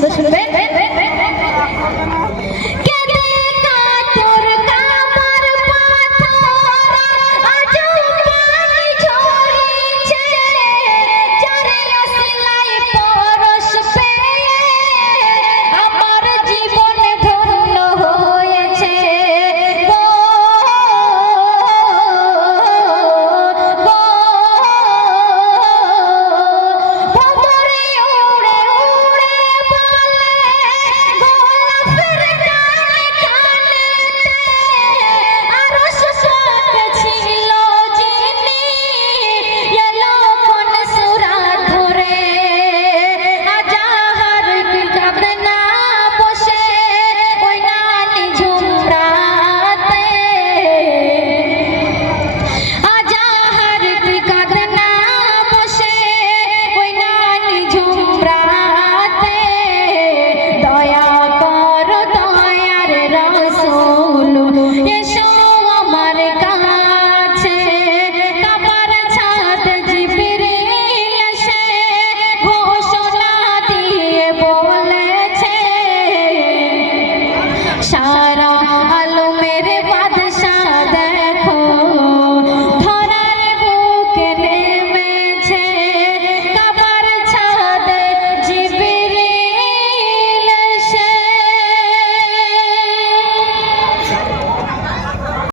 আমরা শুনবেন Shara.